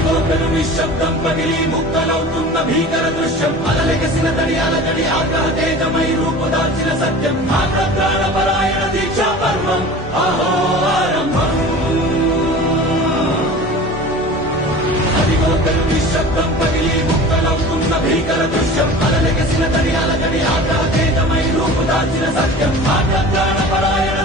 అదిగో పెను నిశ్శబ్దం పగిలి ముక్కలవుతున్న భీకర దృశ్యం అలలెగసిన తడి అలజడి ఆగ్రహ తేజమై రూపుదాల్చిన సత్యం ఆగ్రహ పరాయణ దీక్షా పర్వం అహో ఆరంభం అదిగో పెను నిశ్శబ్దం పగిలి ముక్కలవుతున్న భీకర దృశ్యం అలలెగసిన తడి అలజడి ఆగ్రహ తేజమై రూపుదాల్చిన సత్యం ఆగ్రహ పరాయణ